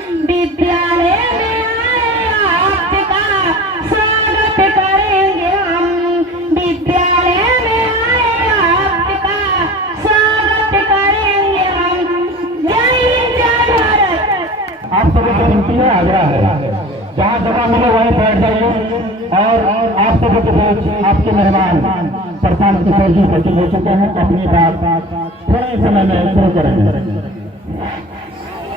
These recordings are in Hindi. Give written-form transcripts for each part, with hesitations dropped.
विद्यालय में आए आपका स्वागत करेंगे हम। विद्यालय में आए आपका स्वागत करेंगे हम। जय हिंद जय भारत। आप सभी से विनती है, आग्रह है, जहाँ जगह मिले वहीं बैठ जाइए। और आप सभी के बीच आपके मेहमान प्रशांत किशोर जी उपस्थित हो चुके हैं। अपनी बात थोड़े ही समय में शुरू करेंगे।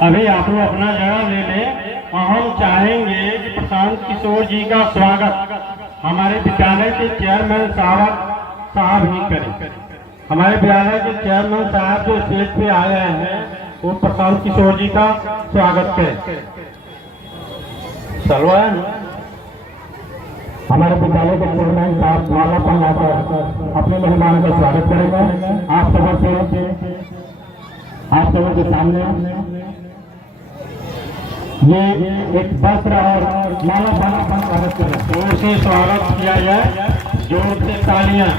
अभी आप लोग अपना जगह ले लें और हम चाहेंगे कि प्रशांत किशोर जी का स्वागत हमारे विद्यालय के चेयरमैन साहब ही करें। हमारे विद्यालय के चेयरमैन साहब जो स्टेज पे आए हैं वो प्रशांत किशोर जी का स्वागत करें। सलवान हमारे विद्यालय के चेयरमैन साहब माला पहनाकर अपने मेहमान का स्वागत करेंगे। आप सभी के सामने ये एक वस्त्र और माला पहनाकर स्वागत करें। जोर से स्वागत किया जाए, जोर से तालियां।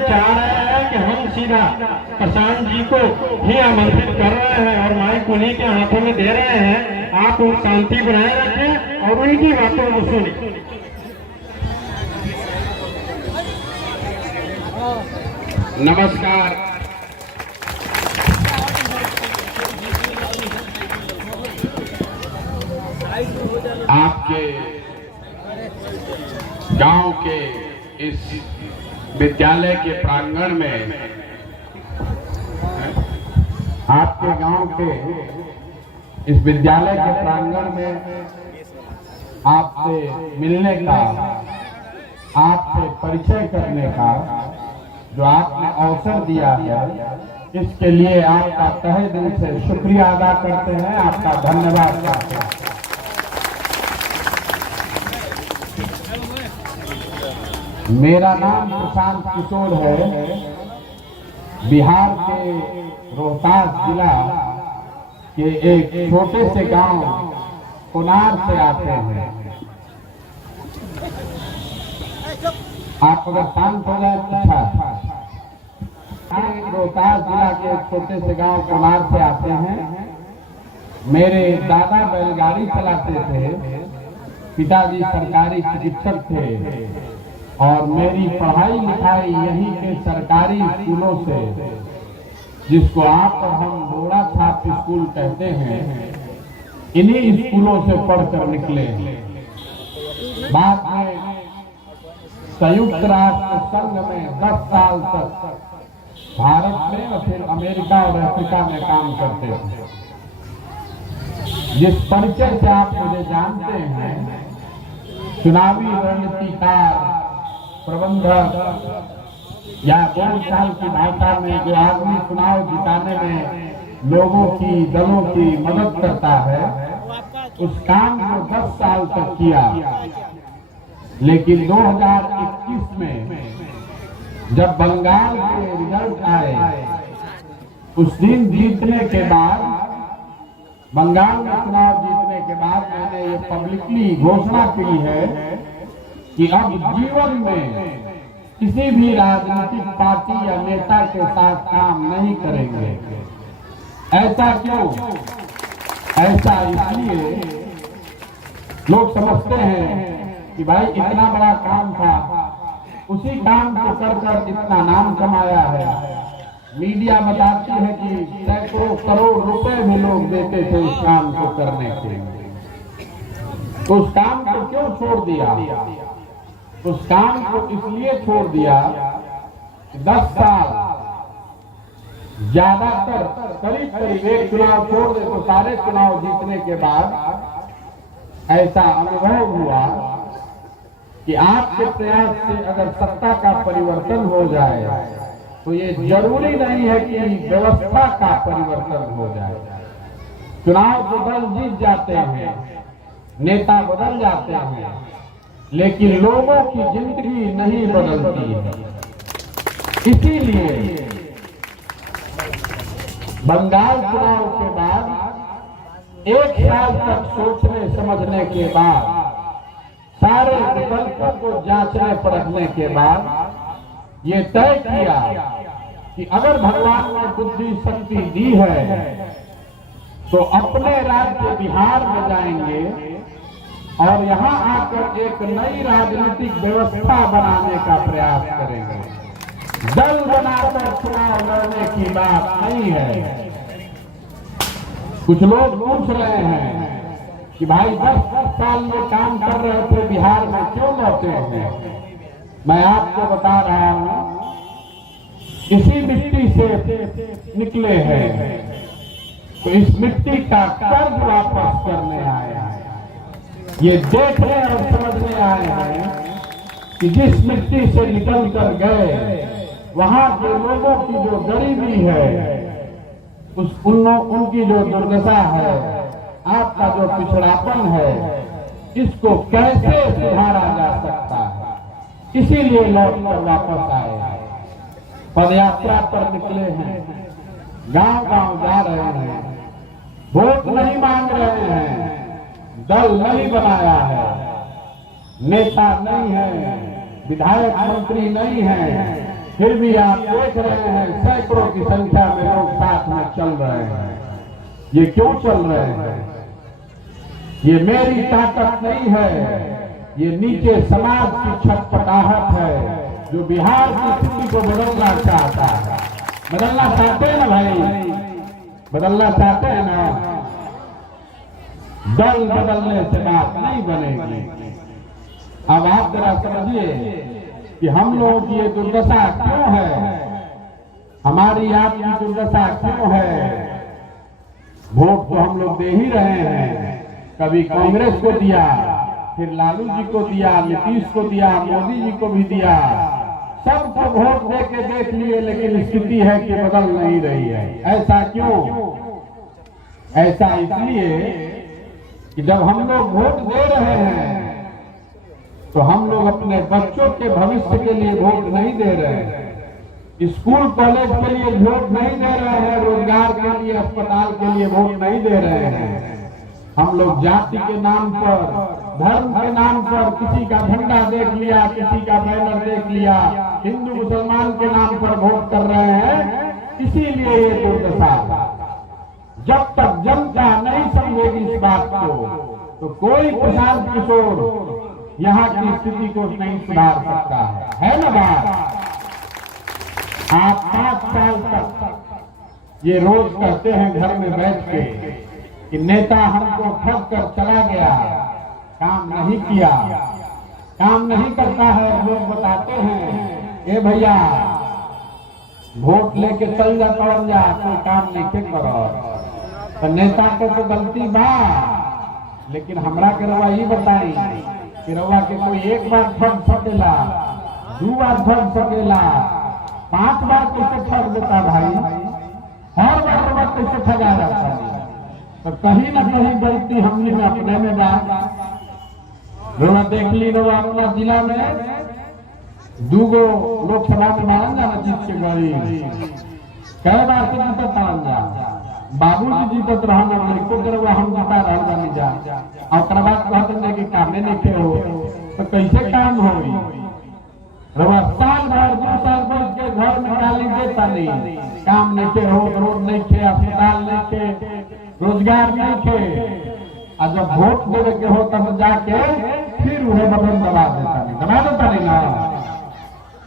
चाह रहे हैं कि हम सीधा प्रशांत जी को ही आमंत्रित कर रहे हैं और माइक उन्हीं के हाथों में दे रहे हैं। आप लोग शांति बनाए रखें और उनकी बातों को सुनें। नमस्कार। आपके गांव के इस विद्यालय के प्रांगण में, आपके गांव के इस विद्यालय के प्रांगण में आपसे मिलने का, आपसे परिचय करने का जो आपने अवसर दिया है, इसके लिए आपका तहे दिल से शुक्रिया अदा करते हैं, आपका धन्यवाद करते हैं। मेरा नाम प्रशांत किशोर है। बिहार के रोहतास जिला के एक छोटे से गांव कोनार से आते हैं। आप अगर शांत हो जाए अच्छा। रोहतास जिला के एक छोटे से गांव कोनार से आते हैं। मेरे दादा बैलगाड़ी चलाते थे, पिताजी सरकारी चिकित्सक थे और मेरी पढ़ाई लिखाई यहीं के सरकारी स्कूलों से, जिसको आप और हम बोरा छाप स्कूल कहते हैं, इन्हीं स्कूलों से पढ़कर निकले। बाद में संयुक्त राष्ट्र संघ में 10 साल तक भारत में और फिर अमेरिका और अफ्रीका में काम करते थे। जिस परिचय से आप मुझे जानते हैं, चुनावी रणनीतिकार, प्रबंधक या बोलचाल की भाषा में जो आदमी चुनाव जिताने में लोगों की, दलों की मदद करता है, उस काम को 10 साल तक किया। लेकिन 2021 में जब बंगाल के रिजल्ट आए, उस दिन जीतने के बाद, बंगाल में चुनाव जीतने के बाद मैंने ये पब्लिकली घोषणा की है कि अब जीवन में किसी भी राजनीतिक पार्टी या नेता के साथ काम नहीं करेंगे। ऐसा क्यों? ऐसा इसलिए लोग समझते हैं कि भाई इतना बड़ा काम था, उसी काम को कर इतना नाम कमाया है। मीडिया बताती है कि सैकड़ों करोड़ रुपए भी लोग देते थे इस काम को करने के लिए। तो उस काम को क्यों छोड़ दिया? उस काम को इसलिए छोड़ दिया कि 10 साल, ज्यादातर करीब एक चुनाव छोड़ दे तो सारे चुनाव जीतने के बाद ऐसा अनुभव हुआ कि आपके प्रयास से अगर सत्ता का परिवर्तन हो जाए तो ये जरूरी नहीं है कि व्यवस्था का परिवर्तन हो जाए। चुनाव तो दल जीत जाते हैं, नेता बदल जाते हैं, लेकिन लोगों की जिंदगी नहीं बदलती है। इसीलिए बंगाल चुनाव के बाद 1 साल तक सोचने समझने के बाद, सारे विकल्पों को जांचने परखने के बाद ये तय किया कि अगर भगवान ने बुद्धि शक्ति दी है तो अपने राज्य बिहार में जाएंगे और यहाँ आकर एक नई राजनीतिक व्यवस्था बनाने का प्रयास करेंगे। दल बनाकर चुनाव लड़ने की बात नहीं है। कुछ लोग पूछ रहे हैं कि भाई 10 साल में काम कर रहे थे बिहार में क्यों लौटे हैं? मैं आपको बता रहा हूं, इसी मिट्टी से निकले हैं तो इस मिट्टी का कर्ज वापस करने आए हैं। ये देखने और समझने आए हैं कि जिस मिट्टी से निकल कर गए वहां के लोगों की जो गरीबी है, उनकी जो दुर्दशा है, आपका जो पिछड़ापन है, इसको कैसे सुधारा जा सकता है। इसीलिए लौट कर वापस आए हैं। पदयात्रा पर निकले हैं, गांव गांव जा रहे हैं, वोट नहीं मांग रहे हैं, दल नहीं बनाया है, नेता नहीं है, विधायक मंत्री नहीं है, फिर भी आप देख रहे हैं सैकड़ों की संख्या में लोग साथ में चल रहे हैं। ये क्यों चल रहे हैं? ये मेरी ताकत नहीं है, ये नीचे समाज की छटपटाहट है जो बिहार की स्थिति को बदलना चाहता है। बदलना चाहते हैं ना भाई? बदलना चाहते हैं ना? दल बदलने से बात नहीं बनेगी। अब आप जरा समझिए कि हम लोगों की ये दुर्दशा क्यों है, हमारी आपकी दुर्दशा क्यों है। वोट तो हम लोग दे ही रहे हैं, कभी कांग्रेस को दिया, फिर लालू जी को दिया, नीतीश को दिया, मोदी जी को भी दिया, सबको वोट दे के देख लिए, लेकिन स्थिति है कि बदल नहीं रही है। ऐसा क्यों? ऐसा इसलिए कि जब हम लोग वोट दे रहे हैं तो हम लोग अपने बच्चों के भविष्य के लिए वोट नहीं दे रहे हैं, स्कूल कॉलेज के लिए वोट नहीं दे रहे हैं, रोजगार के लिए, अस्पताल के लिए वोट नहीं दे रहे हैं। हम लोग जाति के नाम पर, धर्म के नाम पर किसी का झंडा देख लिया, किसी का बैनर देख लिया, हिंदू मुसलमान के नाम पर वोट कर रहे हैं। इसीलिए ये दुर्दशा। जब तक जनता नहीं समझेगी इस बात को तो कोई प्रशांत किशोर यहाँ की स्थिति को नहीं सुधार सकता है ना बात? आप 5 साल तक ये रोज कहते हैं घर में बैठ के कि नेता हमको ठग कर चला गया, काम नहीं किया, काम नहीं करता है। लोग बताते हैं ए भैया वोट लेके चल जा, पड़ जा, कोई काम नहीं के करो। तो नेता के तो गलती बा, लेकिन हमरा के रवा ही बताई कि रवा के कोई एक बार ठग सकेला, 2 बार ठग सकेला, 5 बार कैसे ठग देता भाई? हर बार रवा कैसे ठगा जाता है? तो कहीं ना कहीं गलती हमने में अपने में बा। रवा देख ली, रवा अपना जिला में 2 गो लोकसभा में मारन जाना जीत के गई, कई बार से जीतत तारन जा, बाबूजी जीतत रहना, लड़को के रवा हम जीता रह जानी जा, और बाद कहते हैं कि कामे नहीं थे हो, तो कैसे काम होगी? रवा साल भर 2 साल बच के घर में गाली देता नहीं, काम नहीं थे हो, रोड नहीं थे, अस्पताल नहीं थे, रोजगार नहीं थे। और जब वोट देने के हो तब जाके फिर उन्हें बटन दबा देता नहीं, दबा देता नहीं ना,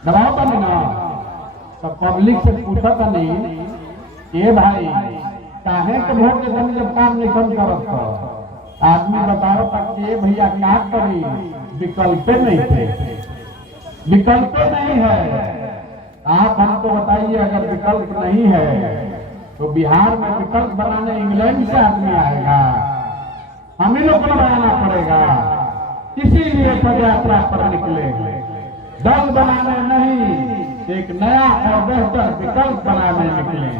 दबाता नहीं ना। तो पब्लिक से पूछा था नहीं ये भाई काहे के वोट देता नहीं जब काम नहीं कम करत तो? आदमी बताओ तक ये भैया क्या करी, विकल्प नहीं थे, विकल्प नहीं है। आप हमको बताइए अगर विकल्प नहीं है तो बिहार में विकल्प बनाने इंग्लैंड से आदमी आएगा, हम ही लोग को बनाना पड़ेगा। इसीलिए पदयात्रा पर निकले, दल बनाने नहीं, एक नया और बेहतर विकल्प बनाने निकले।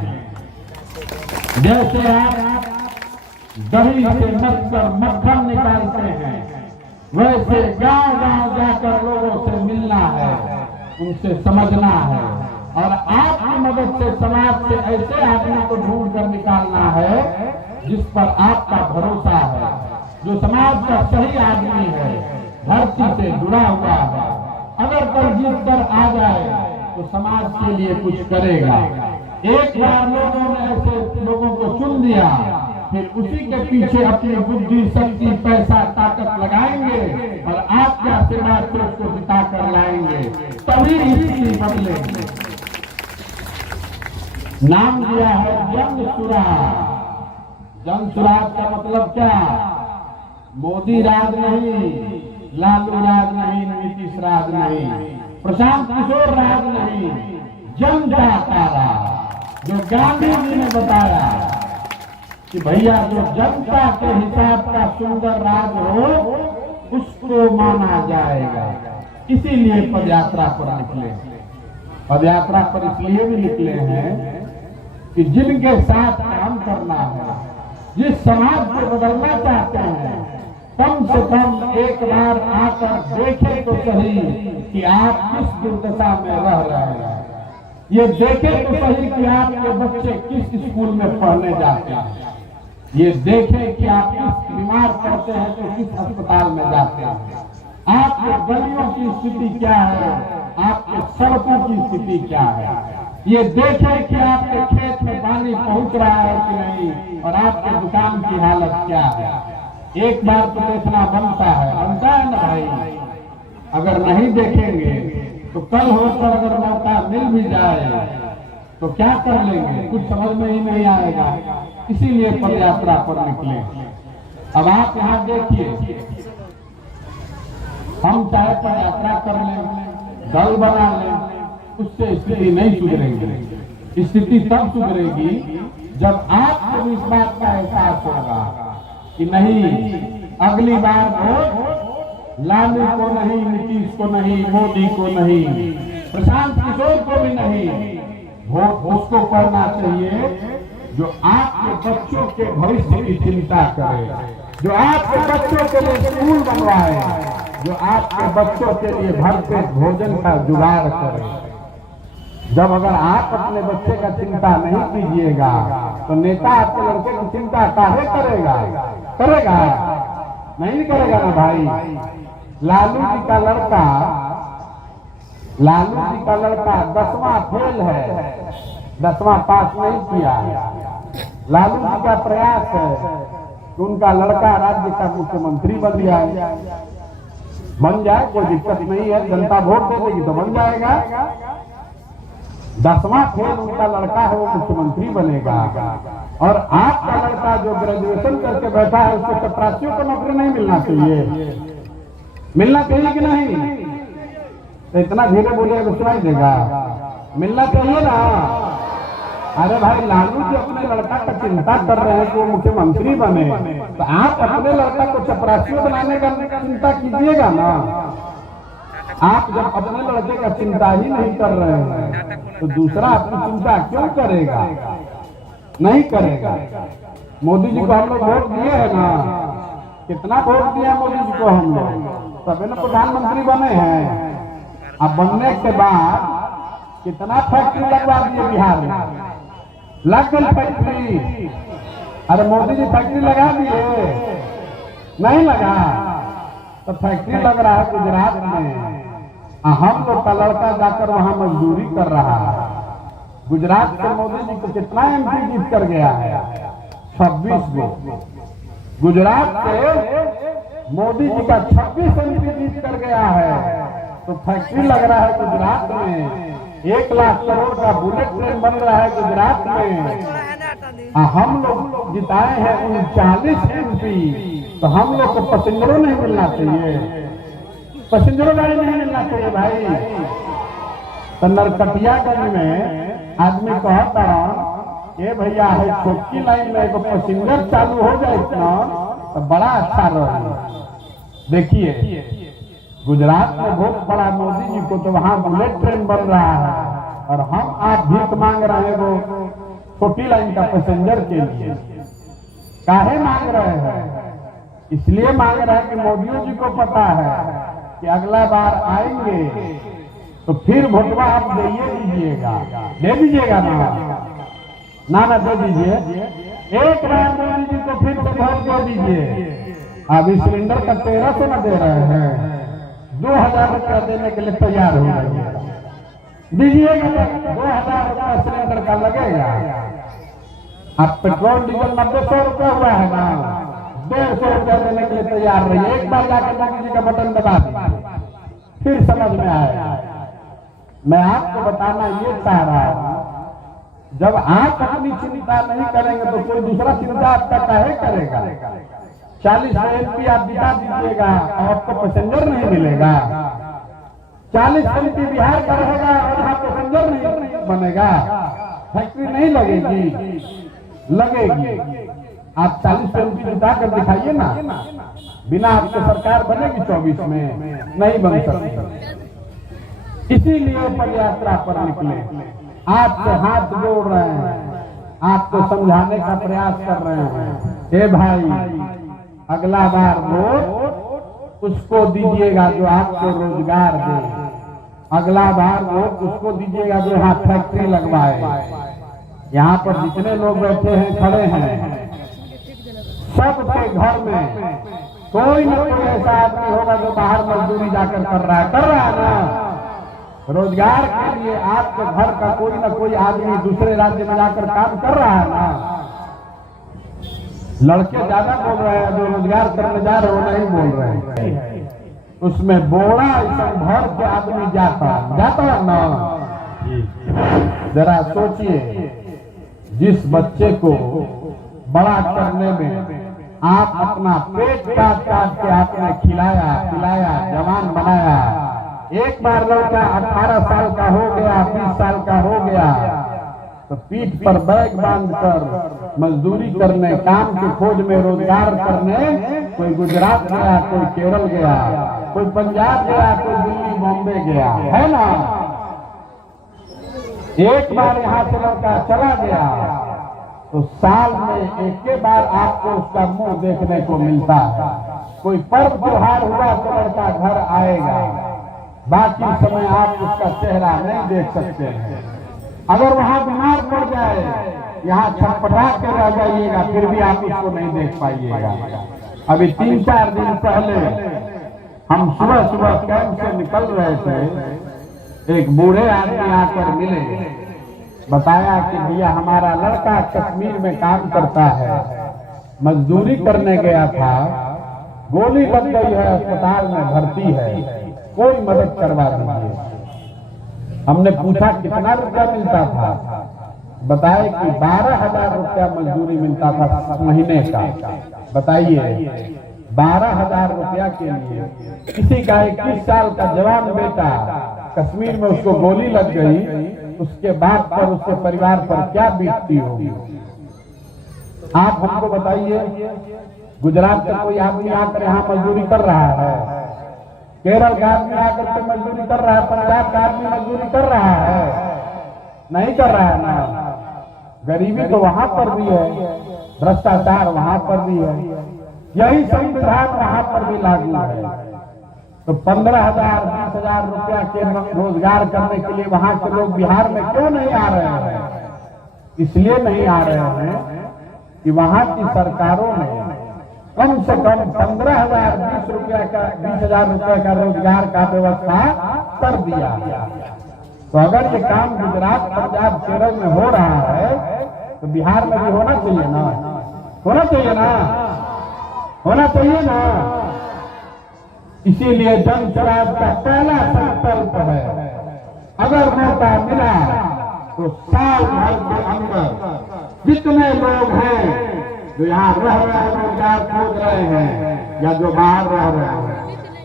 जैसे आप दही से मक्खन मक्खन निकालते हैं, वैसे गांव गांव जाकर लोगों से मिलना है, उनसे समझना है, और आपकी मदद से समाज से ऐसे आदमी को ढूंढ कर निकालना है जिस पर आपका भरोसा है, जो समाज का सही आदमी है, धरती से जुड़ा हुआ है। अगर कोई जीत कर आ जाए तो तो समाज के लिए कुछ करेगा। एक बार लोगों ने ऐसे लोगों को चुन दिया, फिर उसी के पीछे अपनी बुद्धि, शक्ति, पैसा, ताकत लगाएंगे और आपके आशीर्वाद से उसको जिता कर लाएंगे, तभी स्थिति बदलेगी। नाम दिया है जन सुराज। जन सुराज का मतलब क्या? मोदी राज नहीं, लालू राज नहीं, नीतीश राज नहीं, प्रशांत किशोर राज नहीं, जनता का राज। जो गांधी जी ने बताया कि भैया जो जनता के हिसाब का सुंदर राज हो उसको माना जाएगा। इसीलिए पदयात्रा पर निकले। पदयात्रा पर इसलिए भी निकले हैं कि जिनके साथ काम करना है, जिस समाज को बदलना चाहते हैं, कम से कम एक बार आकर देखें तो सही कि आप किस दुर्दशा में रह रहे हैं। ये देखें तो सही कि आपके बच्चे किस स्कूल में पढ़ने जाते हैं। ये देखें कि आप किस बीमार पड़ते हैं तो किस अस्पताल में जाते हैं। आपके गलियों की स्थिति क्या है, आपके सड़कों की स्थिति क्या है। ये देखें कि आपके खेत में पानी पहुंच रहा है कि नहीं और आपके दुकान की हालत क्या है। एक बार तो देखना बनता है ना भाई। अगर नहीं देखेंगे तो कल होकर अगर मौका मिल भी जाए तो क्या कर लेंगे, कुछ समझ में ही नहीं आएगा। इसीलिए पदयात्रा पर निकले। अब आप यहाँ देखिए, हम चाहे पदयात्रा कर लें, दल बना लें, उससे स्थिति नहीं सुधरेगी। स्थिति तब सुधरेगी जब आपको भी इस बात का एहसास होगा कि नहीं, अगली बार वोट लालू को नहीं, नीतीश को नहीं, मोदी को नहीं, प्रशांत किशोर को भी नहीं, वोट उसको करना चाहिए जो आपके बच्चों के भविष्य की चिंता करे, जो आपके बच्चों के लिए स्कूल बनवाए, जो आपके बच्चों के लिए भरपेट भोजन का जुगाड़ करे। जब अगर आप अपने बच्चे का चिंता नहीं कीजिएगा तो नेता आपके लड़के की चिंता काहे करेगा? करेगा नहीं करेगा ना भाई। लालू जी का लड़का 10वां फेल है, 10वां पास नहीं किया। लालू जी का प्रयास है कि उनका लड़का राज्य का मुख्यमंत्री बन जाए। बन जाए, कोई दिक्कत नहीं है, जनता वोट दे देगी तो बन जाएगा। 10वां फेल उनका लड़का है, वो मुख्यमंत्री बनेगा। और आपका लड़का जो ग्रेजुएशन करके बैठा है उसको चपरासियों को नौकरी नहीं मिलना चाहिए? मिलना चाहिए कि नहीं? तो इतना धीरे बोलिएगा सुनाई देगा। मिलना चाहिए ना। अरे भाई, लालू जी अपने लड़का का चिंता कर रहे हैं कि वो मुख्यमंत्री बने, तो आप अपने लड़का को चपरासियों बनाने का चिंता कीजिएगा ना। आप जब अपने लड़के का चिंता ही नहीं कर रहे हैं तो दूसरा आपकी चिंता क्यों करेगा? नहीं करेगा। मोदी जी को हम लोग वोट दिए है ना, कितना वोट दिया मोदी जी को हम लोग, तभी ना प्रधानमंत्री बने हैं। अब बनने के बाद कितना फैक्ट्री लगवा दिए बिहार में, लग गई फैक्ट्री। अरे मोदी जी फैक्ट्री लगा दिए? नहीं लगा। तो फैक्ट्री लग रहा है गुजरात में, हम लोग का लड़का जाकर वहां मजदूरी कर रहा है। गुजरात के मोदी जी को कितना एमपी जीत कर गया है? 26 गो। गुजरात से मोदी जी का 26 एमपी जीत कर गया है। तो फैक्ट्री लग रहा है गुजरात में, 1 लाख करोड़ का बुलेट ट्रेन बन रहा है गुजरात में। हम लोग जिताए हैं 39 एमपी, तो हम लोग को पैसेंजरों नहीं मिलना चाहिए? पैसेंजरों गाड़ी नहीं मिलना चाहिए भाई? तो नरकटियागंज में आदमी कहता ये भैया है छोटकी लाइन में एगो पैसेंजर चालू हो जाए इतना तो बड़ा अच्छा रहे। देखिए, गुजरात में वोट पड़ा मोदी जी को तो वहां बुलेट ट्रेन बन रहा है और हम आप भीख मांग रहे हैं वो छोटी लाइन का पैसेंजर के लिए। काहे मांग रहे हैं? इसलिए मांग रहे हैं कि मोदी जी को पता है कि अगला बार आएंगे तो फिर वोटवा आप दे दीजिएगा। दे दीजिएगा ना दे दीजिए। एक बार मोदी जी को फिर से वोट दे दीजिए। अभी सिलेंडर का 1300 न दे रहे हैं, 2000 रुपया देने के लिए तैयार हो रही है। दीजिएगा 2000 रुपया सिलेंडर का लगेगा। अब पेट्रोल डीजल 90-100 रुपया हुआ है ना, 150 रुपया देने के लिए तैयार रहिए। एक बार जाकर मोदी जी का बटन दबा दीजिए, फिर समझ में आएगा। मैं आपको बताना ये चाह रहा हूं, जब आप अपनी चिंता नहीं करेंगे तो कोई दूसरा चिंता आपका काहे करेगा। 40 MP आप बिता दीजिएगा और आपको पैसेंजर नहीं मिलेगा। 40 MP बिहार का रहेगा और यहाँ पैसेंजर नहीं बनेगा, फैक्ट्री नहीं लगेगी। लगेगी। आप 40 MP बिता कर दिखाइए ना, बिना आपके सरकार बनेगी 24 में नहीं बन सकती। इसीलिए पद यात्रा पर निकले, आपसे हाथ जोड़ रहे हैं, आपको समझाने का प्रयास कर रहे हैं। हे भाई, अगला बार वोट उसको दीजिएगा जो आपको रोजगार दे। अगला बार वोट उसको दीजिएगा जो यहाँ फैक्ट्री लगवाए। यहाँ पर जितने लोग बैठे हैं, खड़े हैं, सबके घर में कोई न कोई ऐसा आदमी होगा जो बाहर मजदूरी जाकर कर रहा है ना। रोजगार के लिए आपके घर का कोई न कोई आदमी दूसरे राज्य में जाकर काम कर रहा है ना। लड़के ज्यादा बोल रहे हैं, जो रोजगार करने जा रहे हो नहीं बोल रहे हैं। उसमें बोड़ा ऐसा भर के आदमी जाता है ना। जरा सोचिए, जिस बच्चे को बड़ा करने में आप अपना पेट काट काट के आपने खिलाया पिलाया जवान बनाया, एक बार लड़का 18 साल का हो गया, 20 साल का हो गया तो पीठ पर बैग बांधकर मजदूरी करने, काम की खोज में रोजगार करने कोई गुजरात गया, कोई केरल गया, कोई पंजाब गया, कोई दिल्ली बॉम्बे गया, है ना। एक बार यहाँ से लड़का चला गया तो साल में एक बार आपको उसका मुंह देखने को मिलता है। कोई पर्व त्योहार हुआ तो लड़का घर आएगा, बाकी समय आप उसका चेहरा नहीं देख सकते हैं। अगर वहां बीमार पड़ जाए, यहाँ छटपटा के रह जाइएगा, फिर भी आप उसको नहीं देख पाइएगा। अभी 3-4 दिन पहले हम सुबह सुबह कैंप से निकल रहे थे, एक बूढ़े आदमी आकर मिले, बताया कि भैया हमारा लड़का कश्मीर में काम करता है, मजदूरी करने गया था, गोली लग गई है, अस्पताल में भर्ती है, कोई मदद करवा दीजिए। हमने पूछा कितना रुपया मिलता था, बताए कि 12,000 रुपया मजदूरी मिलता था महीने का। बताइए 12,000 रुपया के लिए किसी का 21 साल का जवान बेटा कश्मीर में उसको गोली लग गई, उसके बाद पर उसके परिवार पर क्या बीतती होगी। आप हमको बताइए, गुजरात का कोई आदमी आकर यहाँ मजदूरी कर रहा है, केरल का आदमी आकर के मजदूरी कर रहा है, पंजाब का आदमी मजदूरी कर रहा है, नहीं कर रहा है ना। गरीबी तो वहां पर भी है, भ्रष्टाचार वहां पर भी है, यही संविधान वहां पर भी लागू है। तो 15,000 20,000 रुपया के रोजगार करने के लिए वहां के लोग बिहार में क्यों नहीं आ रहे हैं? इसलिए नहीं आ रहे हैं कि वहां की सरकारों ने कम से कम 15,000 20,000 रुपया का रोजगार का व्यवस्था कर दिया। तो अगर ये काम गुजरात पंजाब केरल में हो रहा है तो बिहार में भी होना चाहिए ना, होना चाहिए ना, होना चाहिए ना। इसीलिए जन चुनाव का पहला संकल्प है, अगर मौका मिला तो साल भर के अंदर जितने लोग हैं जो यहाँ रह रहे हैं, रोजगार खोज रहे हैं या जो बाहर रह रहे हैं,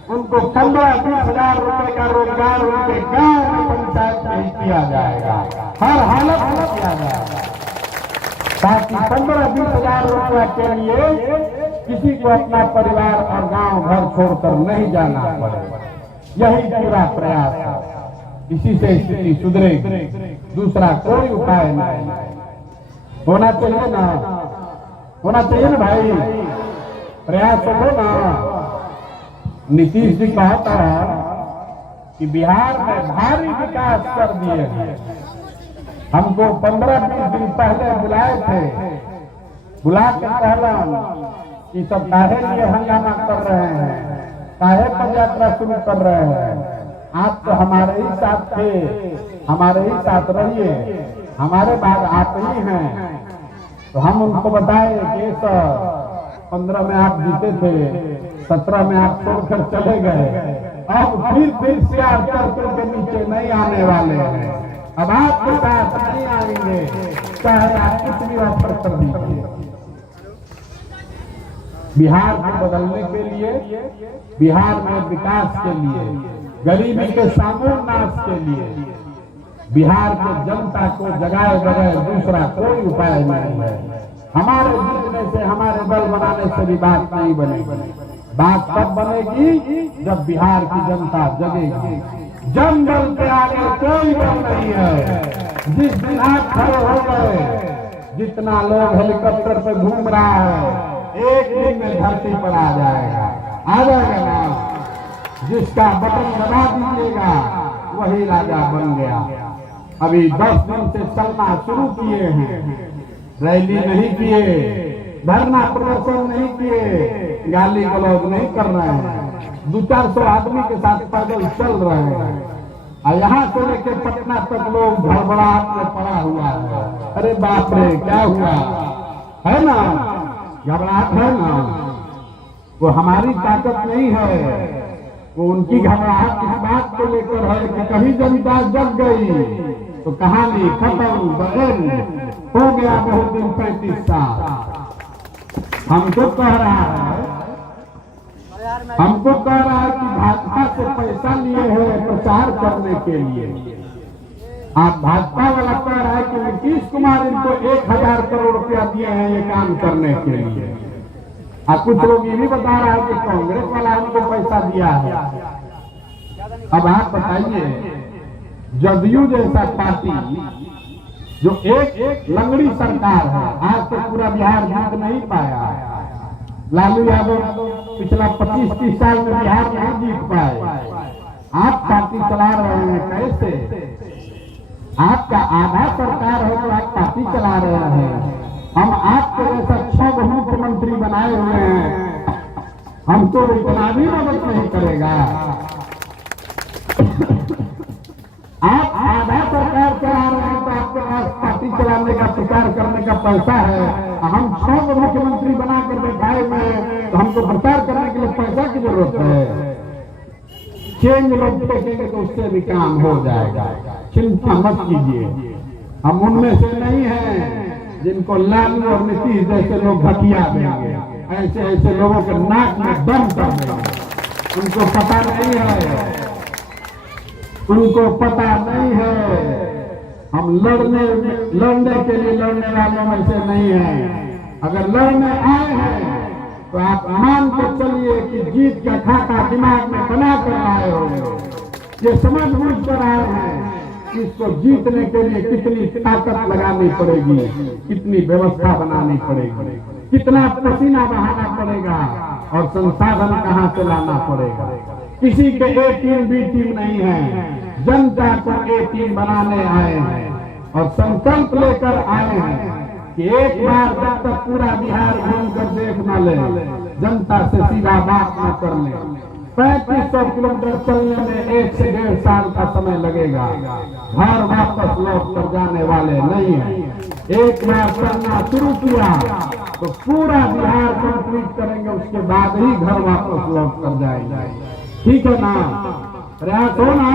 उनको 15-20,000 रुपए का रोजगार उनके गांव में पंचायत में किया जाएगा, हर हालत में किया जाएगा, ताकि 15-20,000 रुपए के लिए किसी को अपना परिवार और गांव घर छोड़कर नहीं जाना पड़े। यही पूरा प्रयास है, इसी से स्थिति सुधरेगी, दूसरा कोई उपाय नहीं। होना चाहिए ना, होना चाहिए ना भाई, प्रयास तो हो ना। नीतीश जी कहता है कि बिहार में भारी विकास कर दिए हैं। हमको 15-20 दिन पहले बुलाए थे, बुला के कहला कि सब काहे लिए हंगामा कर रहे हैं, काहे पद यात्रा शुरू कर रहे हैं। आप तो हमारे ही साथ थे, हमारे ही साथ रहिए, हमारे बाद आप ही हैं। तो हम उनको बताए कि 15 में आप जीते थे, 17 में आप छोड़कर चले गए, अब फिर से आप चर्चों के नीचे नहीं आने वाले हैं, अब आपके साथ नहीं आएंगे, चाहे आप कुछ भी ऑफर कर दीजिए। बिहार को बदलने के लिए, बिहार में विकास के लिए, गरीबी के समूल नाश के लिए, बिहार के जनता को जगाए बगैर दूसरा कोई उपाय नहीं है। हमारे जीतने से, हमारे दल बनाने से भी बात नहीं बनेगी। बात तब बनेगी जब बिहार की जनता जगेगी। जन बल के आगे कोई बल नहीं है। जिस दिन आप खड़े हो गए, जितना लोग हेलीकॉप्टर पे घूम रहा है, एक दिन में धरती पर आ जाएगा ना। जिसका बटन दबा दीजिएगा वही राजा बन गया। अभी 10 दिन से चलना शुरू किए हैं, रैली नहीं किए, धरना प्रदर्शन नहीं किए, गाली गलौज नहीं कर रहे हैं, 200-400 आदमी के साथ पैदल चल रहे हैं। और यहाँ से लेकर पटना तक लोग घबराहट में पड़ा हुआ है। अरे बाप रे, क्या हुआ है ना, घबराहट है ना। वो हमारी ताकत नहीं है, वो उनकी घबराहट इस बात को लेकर है कि कहीं जनता जग गई तो कहानी खत्म, बदल हो गया। बहुत दिन 35 साल हमको कह रहा है कि भाजपा से पैसा लिए हैं प्रचार करने के लिए। आप भाजपा वाला कह रहा है कि नीतीश कुमार इनको 1000 करोड़ रुपया दिए हैं ये काम करने के लिए। और कुछ लोग ये भी बता रहा है कि कांग्रेस वाला हमको पैसा दिया है। अब आप बताइए, जदयू जैसा पार्टी जो एक लंगड़ी सरकार है, आज तक पूरा बिहार जीत नहीं पाया। लालू यादव पिछला 25-30 साल में बिहार नहीं जीत पाए। आप पार्टी चला रहे हैं कैसे? आपका आधा सरकार है तो आप पार्टी चला रहे हैं। हम आपके जैसा 6 मुख्यमंत्री बनाए हुए हैं, हमको इतना भी मदद नहीं करेगा। आप आधा सरकार चला रहे हैं तो आपके पास पार्टी चलाने का, प्रचार करने का पैसा है। हम 6 मुख्यमंत्री बनाकर बैठाए हुए हैं तो हमको प्रचार करने के लिए पैसा की जरूरत है। चेंज लोग फेंकेंगे तो उससे भी काम हो जाएगा, चिंता मत कीजिए। हम उनमें से नहीं हैं जिनको लालू और नीतीश जैसे लोग घटिया देंगे, ऐसे लोगों के नाक में दम कर देंगे। उनको पता नहीं है, उनको पता नहीं है। हम लड़ने के लिए लड़ने वालों में से नहीं है। अगर लड़ने आए हैं तो आप मान के चलिए कि जीत का खाता दिमाग में बना कर आए होंगे। ये समझ बूझ कर आए हैं कि इसको जीतने के लिए कितनी ताकत लगानी पड़ेगी, कितनी व्यवस्था बनानी पड़ेगी, कितना पसीना बहाना पड़ेगा और संसाधन कहाँ से लाना पड़ेगा। किसी के ए टीम बी टीम नहीं है, जनता को ए टीम बनाने आए हैं और संकल्प लेकर आए हैं कि एक बार जब तक पूरा बिहार घूम कर देख न ले, जनता से सीधा बात न कर ले। 3500 किलोमीटर चलने में 1 से 1.5 साल का समय लगेगा। घर वापस लौट कर जाने वाले नहीं है। एक बार चलना शुरू किया तो पूरा बिहार कंप्लीट करेंगे, उसके बाद ही घर वापस लौट कर जाएंगे। ठीक है ना, प्रयास हो ना।